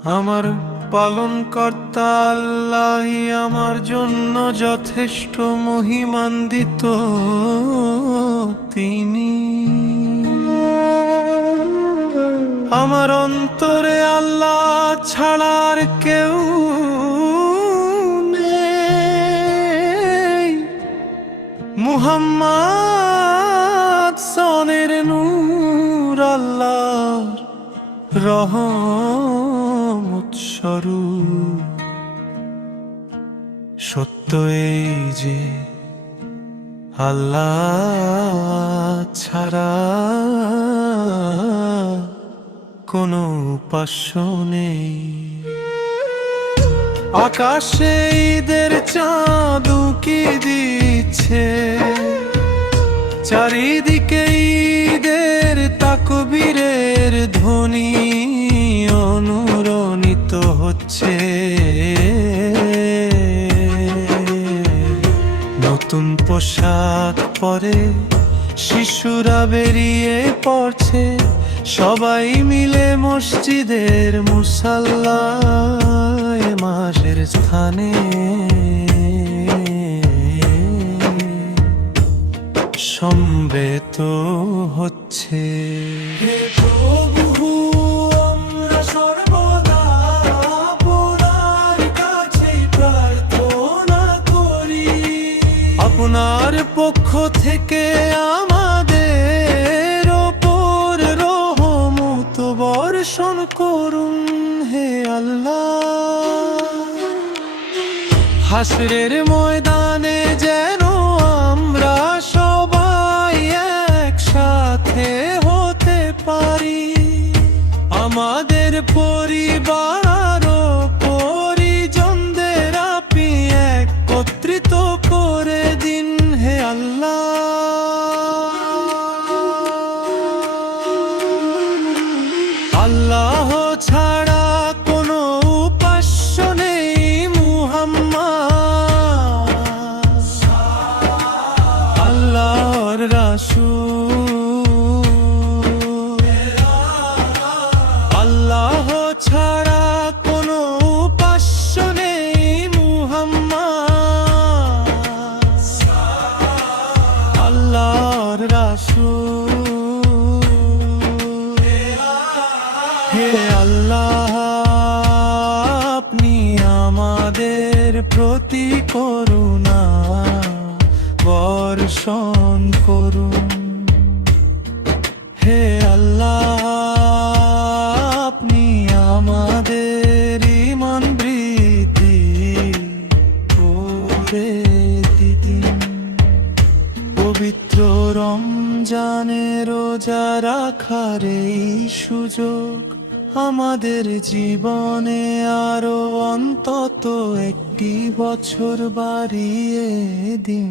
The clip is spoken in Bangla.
আমার পালনকর্তা আল্লাহই আমার জন্য যথেষ্ট মহিমান্বিত। তিনি আমার অন্তরে আল্লাহ ছাড়ার কেউ নেই। মুহাম্মদ সনের নূর আল্লাহর রহমত স্বরূপ। সত্য এই যে আল্লাহ ছাড়া কোনো উপাস্য নেই। আকাশে ঈদের চাঁদ উকি দিচ্ছে, চারিদিকে ঈদের তাকবীরের ধ্বনি অনুরণিত হচ্ছে। নতুন পোশাক পরে শিশুরা বেরিয়ে পড়ছে, সবাই মিলে মসজিদের মুসাল্লায় মাসের স্থানে সমবেত হচ্ছে। হে প্রভু, আমরা সর্বদা আপনার কাছে প্রার্থনা করি, আপনার পক্ষ থেকে আমাদের ওপর রহমত বর্ষণ করুন। হে আল্লাহ, হাসরের ময়দানে যেন আমরা সবাই একসাথে হতে পারি, আমাদের পরিবার ও পরিজনদের আপনি একত্রিত করে দিন। হে আল্লাহ, আল্লাহ ছাড়া কোনো উপাস্য নেই। মুহাম্মদ আল্লাহর রাসূল। আল্লাহ ছাড়া কোনো উপাস্য নেই। মুহাম্মদ আল্লাহর রাসূল। হে আল্লাহ, আপনি আমাদের প্রতি করুণা বর্ষণ করুন। হে আল্লাহ, আপনি আমাদের ঈমান বৃদ্ধি করে দিন। পবিত্র রমজানে রোজা রাখার এই সুযোগ আমাদের জীবনে আরো অন্তত একটি বছর বাড়িয়ে দিন।